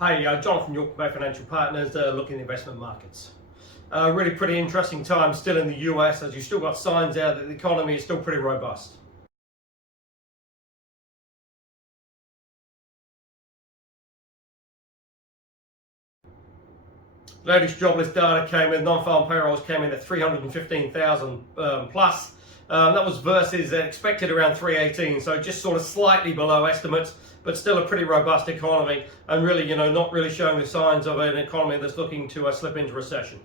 Hey, John from York Bay Financial Partners, looking at investment markets. Really pretty interesting time still in the US, as you've still got signs out that the economy is still pretty robust. Latest jobless data came in, non-farm payrolls came in at 315,000 plus. That was versus expected around 318, so just sort of slightly below estimates, but still a pretty robust economy, and really, not really showing the signs of an economy that's looking to slip into recession.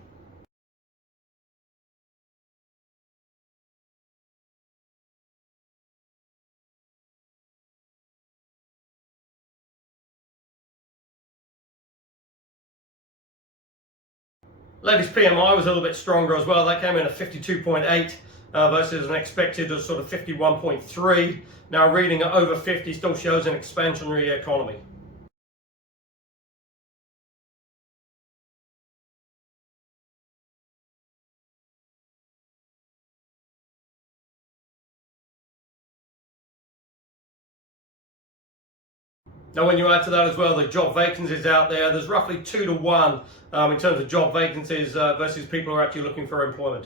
Latest PMI was a little bit stronger as well. That came in at 52.8 versus an expected of sort of 51.3. Now reading at over 50 still shows an expansionary economy. Now, when you add to that as well the job vacancies out there, there's roughly 2 to 1 in terms of job vacancies versus people who are actually looking for employment.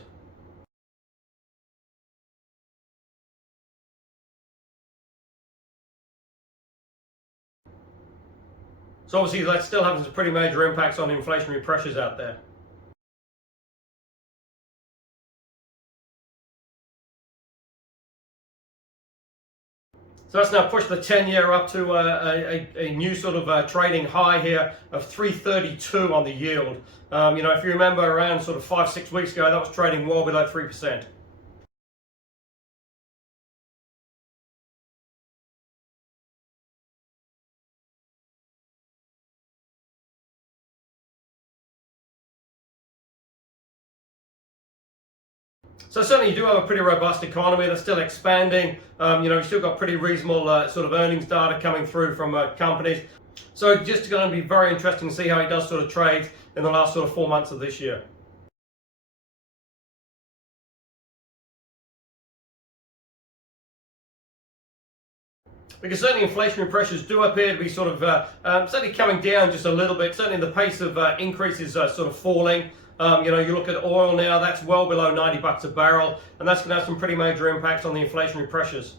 So obviously that still having some pretty major impacts on inflationary pressures out there. So that's now pushed the 10-year up to a new sort of trading high here of 332 on the yield. If you remember around sort of 5-6 weeks ago, that was trading well below 3%. So certainly you do have a pretty robust economy that's still expanding. You've still got pretty reasonable sort of earnings data coming through from companies. So just going to be very interesting to see how he does sort of trade in the last sort of 4 months of this year. Because certainly inflationary pressures do appear to be sort of certainly coming down just a little bit. Certainly the pace of increase is sort of falling. You look at oil now, that's well below 90 bucks a barrel, and that's going to have some pretty major impacts on the inflationary pressures.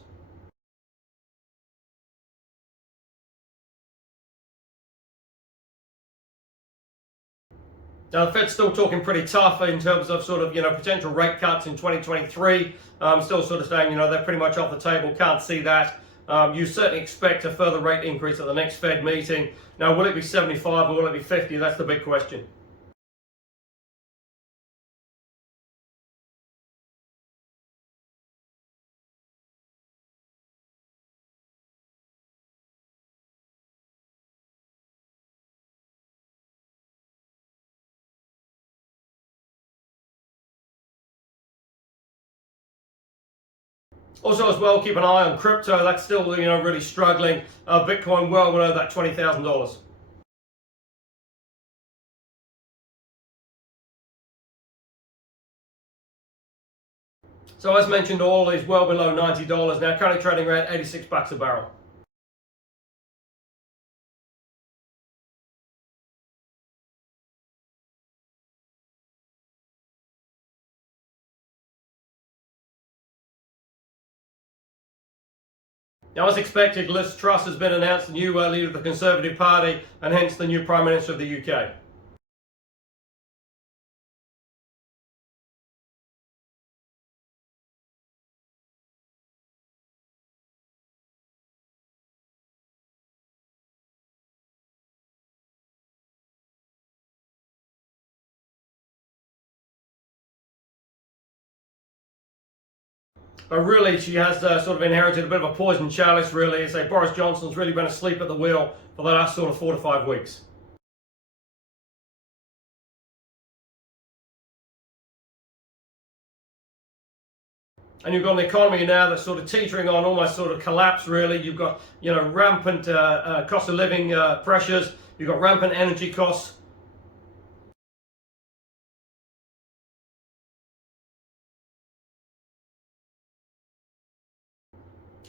Now, the Fed's still talking pretty tough in terms of sort of, potential rate cuts in 2023. Still sort of saying, they're pretty much off the table, can't see that. You certainly expect a further rate increase at the next Fed meeting. Now, will it be 75 or will it be 50? That's the big question. Also, as well, keep an eye on crypto. That's still, really struggling. Bitcoin well below that $20,000. So as mentioned, oil is well below $90 now, currently trading around 86 bucks a barrel. Now, as expected, Liz Truss has been announced the new leader of the Conservative Party and hence the new Prime Minister of the UK. But really, she has sort of inherited a bit of a poison chalice, really. It's like Boris Johnson's really been asleep at the wheel for the last sort of 4 to 5 weeks. And you've got an economy now that's sort of teetering on almost sort of collapse, really. You've got, rampant cost of living pressures. You've got rampant energy costs.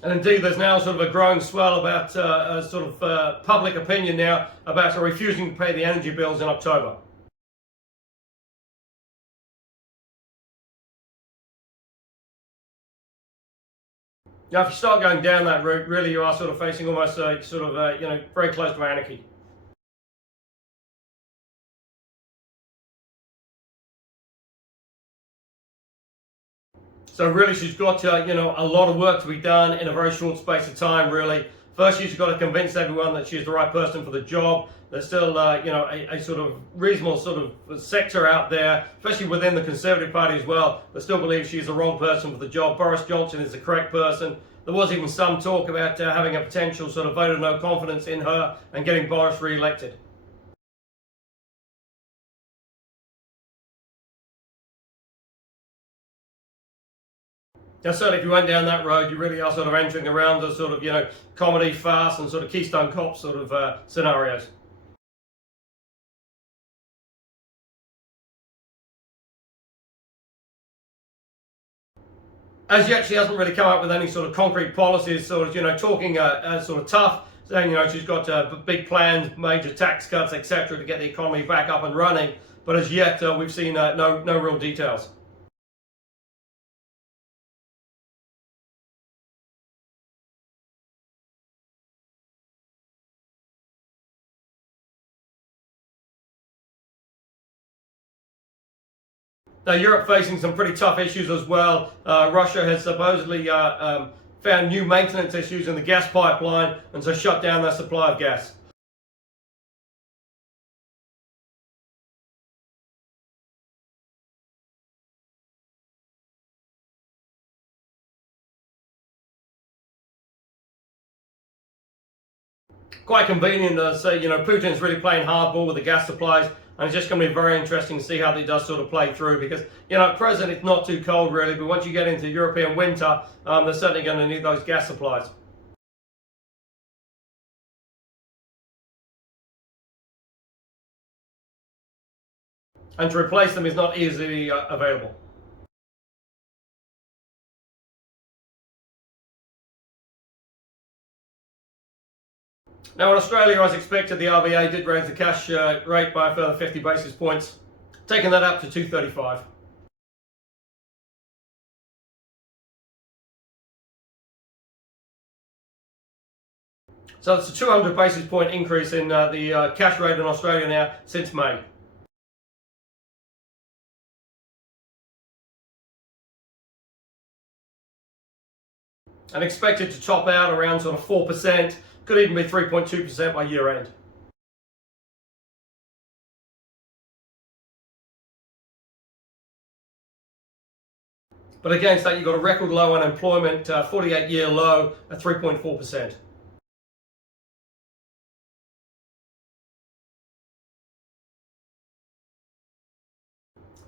And indeed, there's now sort of a growing swell about public opinion now about refusing to pay the energy bills in October. Now, if you start going down that route, really you are sort of facing almost very close to anarchy. So really, she's got a lot of work to be done in a very short space of time. Really, first she's got to convince everyone that she's the right person for the job. There's still a sort of reasonable sort of sector out there, especially within the Conservative Party as well, that still believes she's the wrong person for the job. Boris Johnson is the correct person. There was even some talk about having a potential sort of vote of no confidence in her and getting Boris re-elected. Now, certainly, if you went down that road, you really are sort of entering around the sort of comedy, farce, and sort of Keystone Cops sort of scenarios. As yet, she hasn't really come up with any sort of concrete policies, sort of talking sort of tough, saying she's got big plans, major tax cuts, etc., to get the economy back up and running. But as yet, we've seen no real details. Now, Europe facing some pretty tough issues as well. Russia has supposedly found new maintenance issues in the gas pipeline and so shut down their supply of gas. Quite convenient to say, Putin's really playing hardball with the gas supplies, and it's just going to be very interesting to see how it does sort of play through because, at present it's not too cold really, but once you get into European winter, they're certainly going to need those gas supplies. And to replace them is not easily available. Now in Australia, as expected, the RBA did raise the cash rate by a further 50 basis points, taking that up to 235. So it's a 200 basis point increase in the cash rate in Australia now since May. And expected to top out around sort of 4%, could even be 3.2% by year end. But against that, you've got a record low unemployment, 48-year low at 3.4%.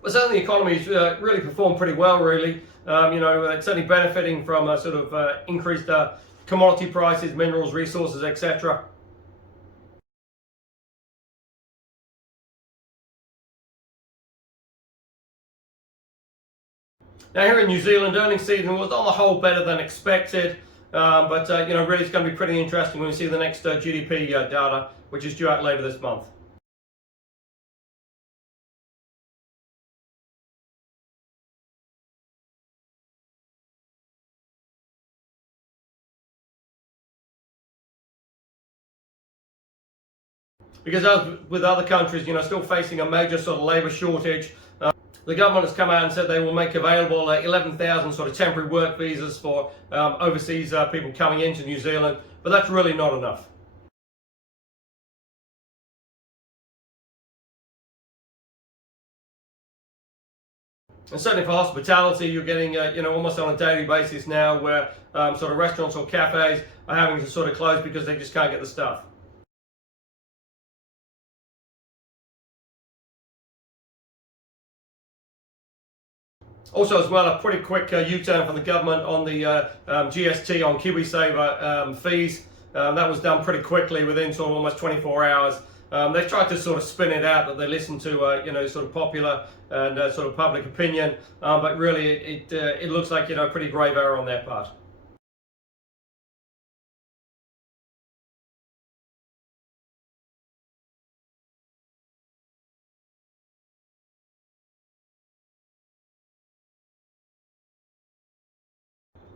But certainly the economy's really performed pretty well, really. It's certainly benefiting from increased commodity prices, minerals, resources, etc. Now here in New Zealand, earnings season was on the whole better than expected, but really it's going to be pretty interesting when we see the next GDP data, which is due out later this month. Because as with other countries, still facing a major sort of labour shortage, the government has come out and said they will make available 11,000 sort of temporary work visas for overseas people coming into New Zealand, but that's really not enough. And certainly for hospitality, you're getting almost on a daily basis now where sort of restaurants or cafes are having to sort of close because they just can't get the staff. Also, as well, a pretty quick U-turn from the government on the GST on KiwiSaver fees. That was done pretty quickly within sort of almost 24 hours. They've tried to sort of spin it out that they listen to sort of popular and sort of public opinion, but really it looks like pretty grave error on their part.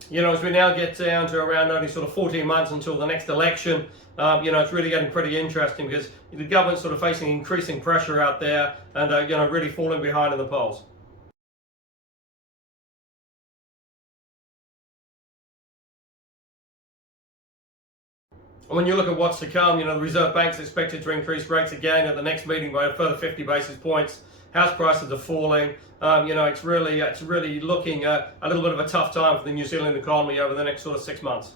As we now get down to around only sort of 14 months until the next election, it's really getting pretty interesting because the government's sort of facing increasing pressure out there and, really falling behind in the polls. And when you look at what's to come, the Reserve Bank's expected to increase rates again at the next meeting by a further 50 basis points. House prices are falling. It's really looking a little bit of a tough time for the New Zealand economy over the next sort of 6 months.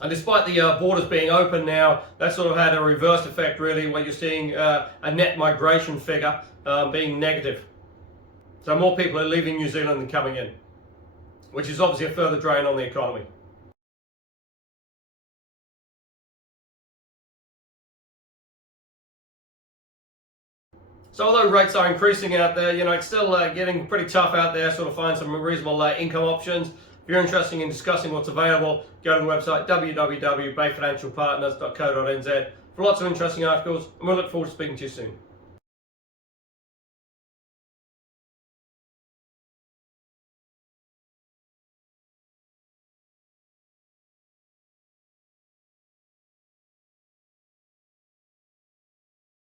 And despite the borders being open now, that sort of had a reverse effect really, where you're seeing a net migration figure being negative. So more people are leaving New Zealand than coming in, which is obviously a further drain on the economy. So although rates are increasing out there, it's still getting pretty tough out there, sort of find some reasonable income options. If you're interested in discussing what's available, go to the website www.bayfinancialpartners.co.nz for lots of interesting articles, and we look forward to speaking to you soon.